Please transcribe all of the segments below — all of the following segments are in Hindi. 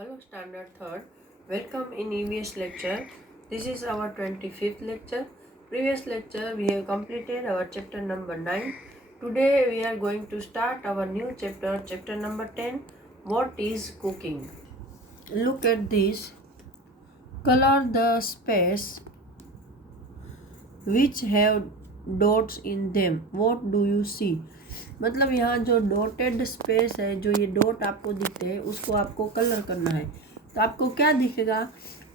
Hello Standard 3rd. Welcome in EVS lecture. This is our 25th lecture. Previous lecture we have completed our chapter number 9. Today we are going to start our new chapter, chapter number 10. What is cooking? Look at this. Color the space which have dots in them. What do you see? मतलब यहाँ जो डॉटेड स्पेस है, जो ये डॉट आपको दिखते हैं, उसको आपको कलर करना है. तो आपको क्या दिखेगा?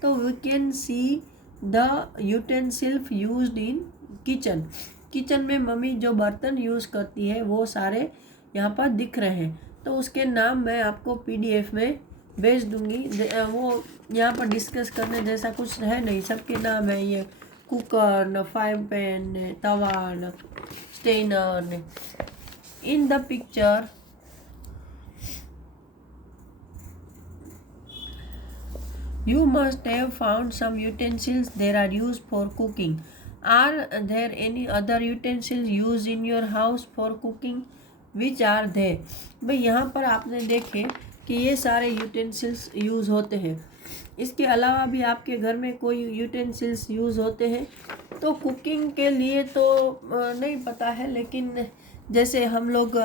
तो we can see the utensils used in kitchen. Kitchen में मम्मी जो बर्तन यूज़ करती है वो सारे यहाँ पर दिख रहे हैं. तो उसके नाम मैं आपको PDF में भेज दूँगी. वो यहाँ पर डिस्कस करने जैसा कुछ है नहीं. सबके नाम है. ये कुकर न, फ्राई पैन ने, तवा न, स्टेनर ने. In the picture, you must have found some utensils that are used for cooking. Are there any other utensils used in your house for cooking? Which are they? भाई यहाँ पर आपने देखे कि ये सारे यूटेंसिल्स यूज़ होते हैं. इसके अलावा भी आपके घर में कोई यूटेंसिल्स यूज़ होते हैं? तो कुकिंग के लिए तो नहीं पता है, लेकिन जैसे हम लोग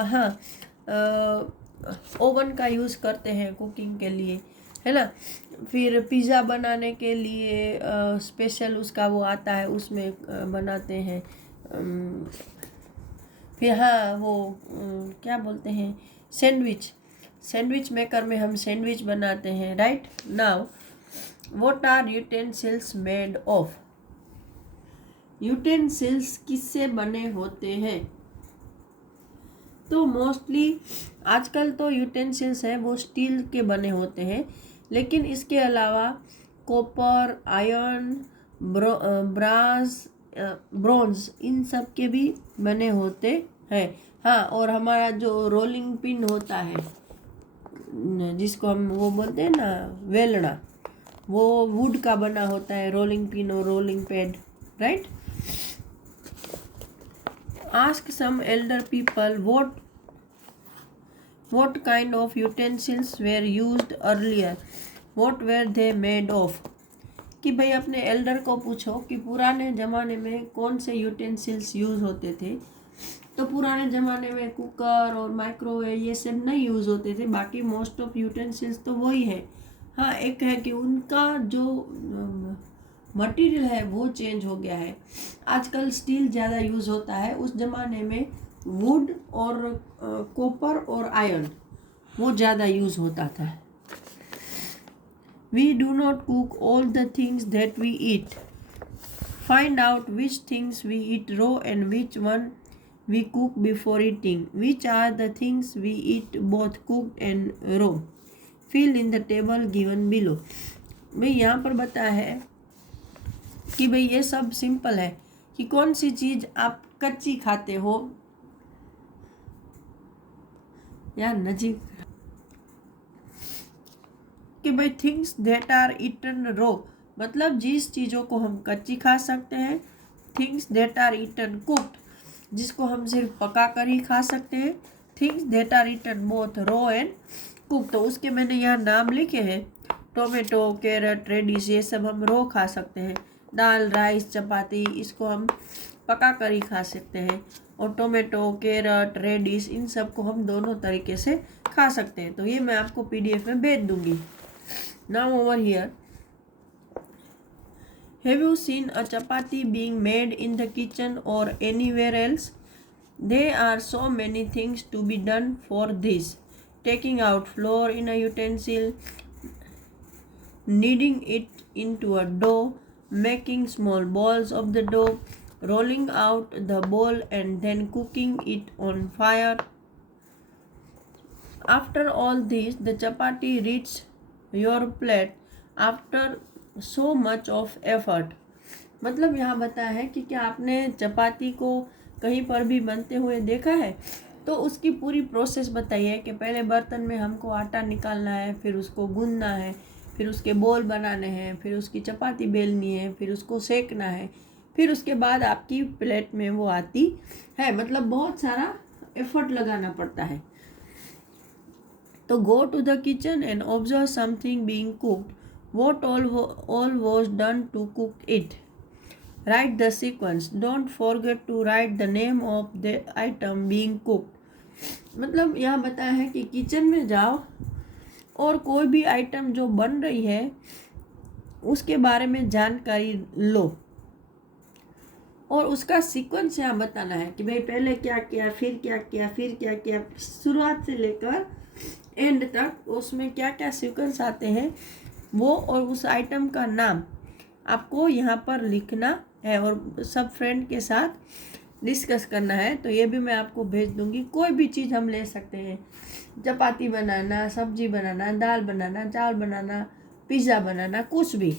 ओवन का यूज़ करते हैं कुकिंग के लिए, है ना. फिर पिज़्ज़ा बनाने के लिए स्पेशल उसका वो आता है, उसमें बनाते हैं. फिर वो क्या बोलते हैं, सैंडविच मेकर में हम सैंडविच बनाते हैं. Right now, what are utensils made of? Utensils किससे बने होते हैं? तो मोस्टली आजकल तो यूटेंसिल्स है वो स्टील के बने होते हैं, लेकिन इसके अलावा कॉपर, आयरन, ब्रास, ब्रॉन्ज, इन सब के भी बने होते हैं. हाँ, और हमारा जो रोलिंग पिन होता है, जिसको हम वो बोलते हैं ना, वेलना, वो वुड का बना होता है. रोलिंग पिन और rolling pad. Right. Ask some elder people what kind of utensils were used earlier. What were they made of? कि भाई अपने एल्डर को पूछो कि पुराने ज़माने में कौन से यूटेंसिल्स यूज़ होते थे. तो पुराने ज़माने में कुकर और माइक्रोवेव ये सब नहीं यूज़ होते थे. बाकी मोस्ट ऑफ यूटेंसिल्स तो वही है. हाँ, एक है कि उनका जो मटेरियल है वो चेंज हो गया है. आजकल स्टील ज़्यादा यूज़ होता है. उस ज़माने में वुड और कॉपर और आयरन वो ज़्यादा यूज़ होता था. We do not cook all the things that we eat. Find out which things we eat raw and which one we cook before eating. Which are the things we eat both cooked and raw? Fill in the table given below. भाई यहाँ पर बताया है कि भाई ये सब सिंपल है कि कौन सी चीज़ आप कच्ची खाते हो या नजीक, कि भाई things that are eaten raw, मतलब जिस चीज़ों को हम कच्ची खा सकते हैं. Things that are eaten cooked, जिसको हम सिर्फ पका कर ही खा सकते हैं. Things that are eaten both raw and cook. तो उसके मैंने यहाँ नाम लिखे हैं. टोमेटो, कैरेट, रेडिश, ये सब हम रो खा सकते हैं. दाल, राइस, चपाती, इसको हम पका कर ही खा सकते हैं. और टोमेटो, कैरेट, रेडिश, इन सब को हम दोनों तरीके से खा सकते हैं. तो ये मैं आपको PDF में भेज दूंगी. Now over here, have you seen a chapati being made in the kitchen और anywhere else? There are so many things to be done for this. Taking out flour in a utensil, kneading it into a dough, making small balls of the dough, rolling out the ball and then cooking it on fire. After all this, the chapati reaches your plate after so much of effort. मतलब यहाँ बताया है कि क्या आपने चपाती को कहीं पर भी बनते हुए देखा है? तो उसकी पूरी प्रोसेस बताइए कि पहले बर्तन में हमको आटा निकालना है, फिर उसको गूंदना है, फिर उसके बोल बनाने हैं, फिर उसकी चपाती बेलनी है, फिर उसको सेकना है, फिर उसके बाद आपकी प्लेट में वो आती है. मतलब बहुत सारा एफर्ट लगाना पड़ता है. तो go to the kitchen and observe something being cooked, what all was done to cook it, write the sequence, don't forget to write the name of the item being cooked। मतलब यहाँ बताया है कि किचन में जाओ और कोई भी आइटम जो बन रही है उसके बारे में जानकारी लो और उसका सीक्वेंस यहाँ बताना है कि भाई पहले क्या किया, फिर क्या किया, फिर क्या किया, शुरुआत से लेकर एंड तक उसमें क्या क्या सीक्वेंस आते हैं वो, और उस आइटम का नाम आपको यहाँ पर लिखना है और सब फ्रेंड के साथ डिस्कस करना है। तो ये भी मैं आपको भेज दूंगी। कोई भी चीज़ हम ले सकते हैं, चपाती बनाना, सब्जी बनाना, दाल बनाना, चावल बनाना, पिज़्ज़ा बनाना, कुछ भी।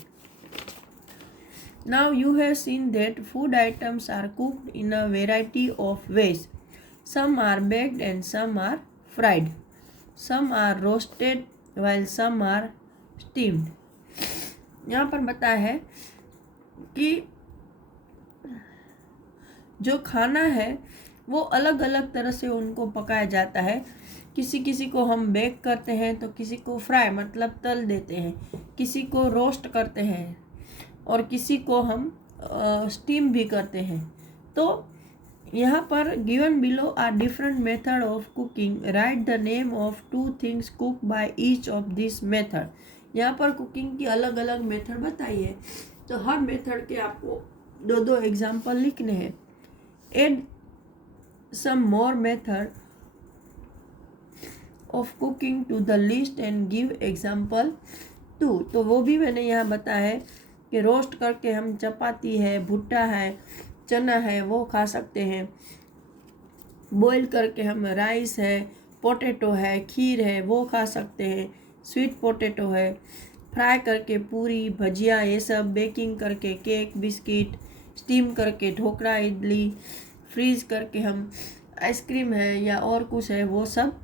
Now you have seen that food items are cooked in a variety of ways. Some are baked and some are fried. Some are roasted while some are steamed. यहाँ पर बताया है कि जो खाना है वो अलग अलग तरह से उनको पकाया जाता है। किसी किसी को हम बेक करते हैं तो किसी को फ्राई मतलब तल देते हैं, किसी को रोस्ट करते हैं और किसी को हम स्टीम भी करते हैं। तो यहाँ पर given below are different method of cooking, write the name of 2 things cook by each of this method. यहाँ पर कुकिंग की अलग अलग मेथड बताई है, तो हर मेथड के आपको 2 एग्जाम्पल लिखने हैं। Add some more method of cooking to the list and give example too. तो वो भी मैंने यहाँ बताया है कि रोस्ट करके हम चपाती है, भुट्टा है, चना है वो खा सकते हैं। बॉईल करके हम राइस है, पोटैटो है, खीर है वो खा सकते हैं। स्वीट पोटैटो है। फ्राई करके पूरी, भजिया ये सब, बेकिंग करके केक, बिस्किट, स्टीम करके ढोकला, इडली, फ्रीज करके हम आइसक्रीम है या और कुछ है वो सब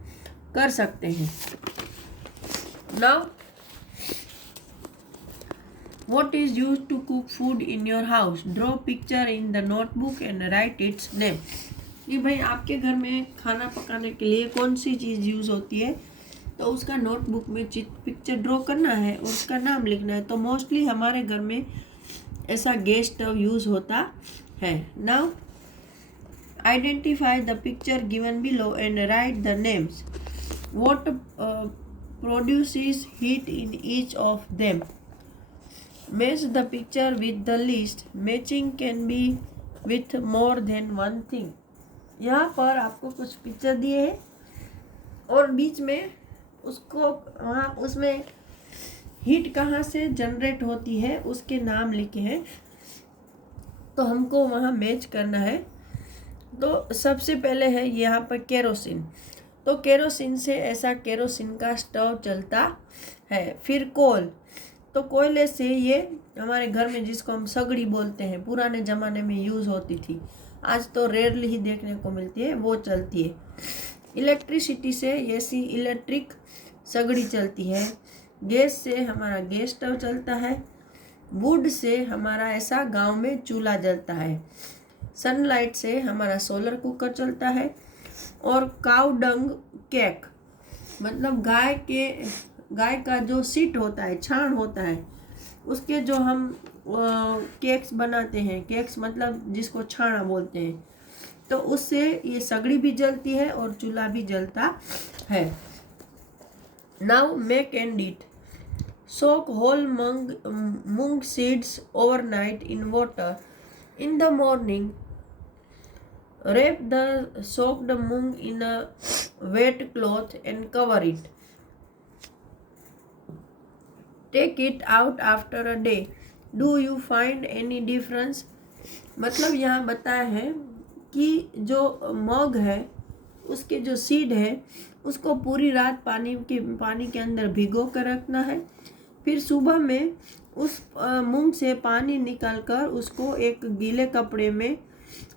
कर सकते हैं। Now What is used to cook food in your house? Draw picture in the notebook and write its name. कि भाई आपके घर में खाना पकाने के लिए कौन सी चीज़ यूज़ होती है, तो उसका नोटबुक में पिक्चर ड्रॉ करना है और उसका नाम लिखना है। तो मोस्टली हमारे घर में ऐसा गैस स्टव यूज़ होता है। Now identify the picture given below and right the names. What produces heat in each of them. Match the picture with the list. Matching can be with more than one thing. यहाँ पर आपको कुछ पिक्चर दिए हैं और बीच में उसको वहाँ उसमें हीट कहाँ से जनरेट होती है उसके नाम लिखे हैं, तो हमको वहाँ मैच करना है। तो सबसे पहले है यहाँ पर केरोसिन। तो केरोसिन से ऐसा केरोसिन का स्टोव चलता है। फिर कोल, तो कोयले से ये हमारे घर में जिसको हम सगड़ी बोलते हैं, पुराने ज़माने में यूज़ होती थी, आज तो रेयरली ही देखने को मिलती है, वो चलती है। इलेक्ट्रिसिटी से ऐसी इलेक्ट्रिक सगड़ी चलती है। गैस से हमारा गैस स्टव चलता है। वुड से हमारा ऐसा गांव में चूल्हा जलता है। सनलाइट से हमारा सोलर कुकर चलता है। और काउ डंग केक मतलब गाय का जो सीट होता है, छाण होता है, उसके जो हम केक्स बनाते हैं, केक्स मतलब जिसको छाना बोलते हैं, तो उससे ये सगड़ी भी जलती है और चूल्हा भी जलता है। Now make and eat. Soak whole moong seeds overnight in water. In the morning wrap the soaked moong in a wet cloth and cover it. Take it out after a day. Do you find any difference? मतलब यहाँ बताया है कि जो मग है उसके जो सीड है उसको पूरी रात पानी के अंदर भिगो कर रखना है। फिर सुबह में उस मूंग से पानी निकालकर उसको एक गीले कपड़े में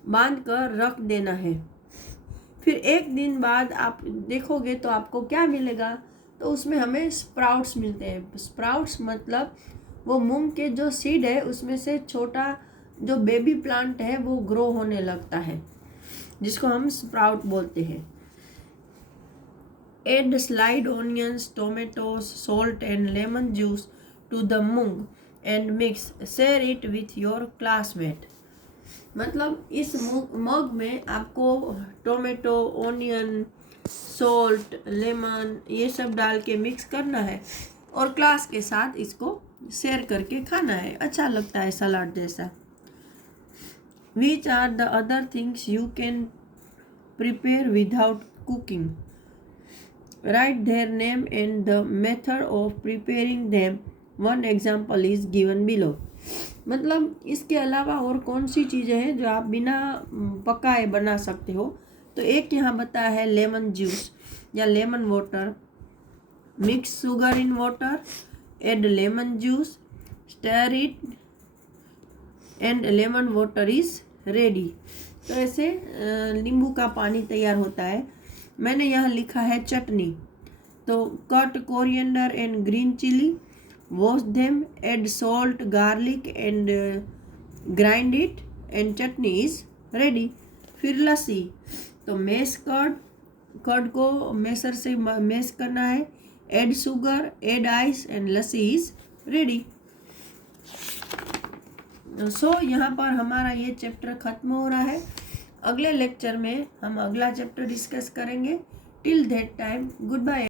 बांध कर रख देना है। फिर एक दिन बाद आप देखोगे तो आपको क्या मिलेगा, तो उसमें हमें स्प्राउट्स मिलते हैं। स्प्राउट्स मतलब वो मूंग के जो सीड है उसमें से छोटा जो बेबी प्लांट है वो ग्रो होने लगता है, जिसको हम स्प्राउट बोलते हैं। Add sliced onions, tomatoes, salt and lemon juice to the mung and mix. Share it with your classmate. मतलब इस मग में आपको टोमेटो, ओनियन, सॉल्ट, लेमन ये सब डाल के मिक्स करना है और क्लास के साथ इसको शेयर करके खाना है। अच्छा लगता है सलाद जैसा। Which are the other things you can prepare without cooking? Write their name and the method of preparing them. One example is given below. मतलब इसके अलावा और कौन सी चीज़ें हैं जो आप बिना पकाए बना सकते हो? तो एक यहाँ बताया है लेमन जूस या lemon water. Mix sugar in water, add lemon juice, stir it and lemon water is ready. तो ऐसे नींबू का पानी तैयार होता है। मैंने यहाँ लिखा है चटनी। तो cut coriander and green chilli, wash them, add salt, garlic and grind it and chutney is ready. फिर लस्सी, तो मेस कर्ड को मेसर से मेस करना है, add sugar, add ice and lassi is ready. So यहाँ पर हमारा ये चैप्टर ख़त्म हो रहा है। अगले लेक्चर में हम अगला चैप्टर डिस्कस करेंगे। Till that time good bye.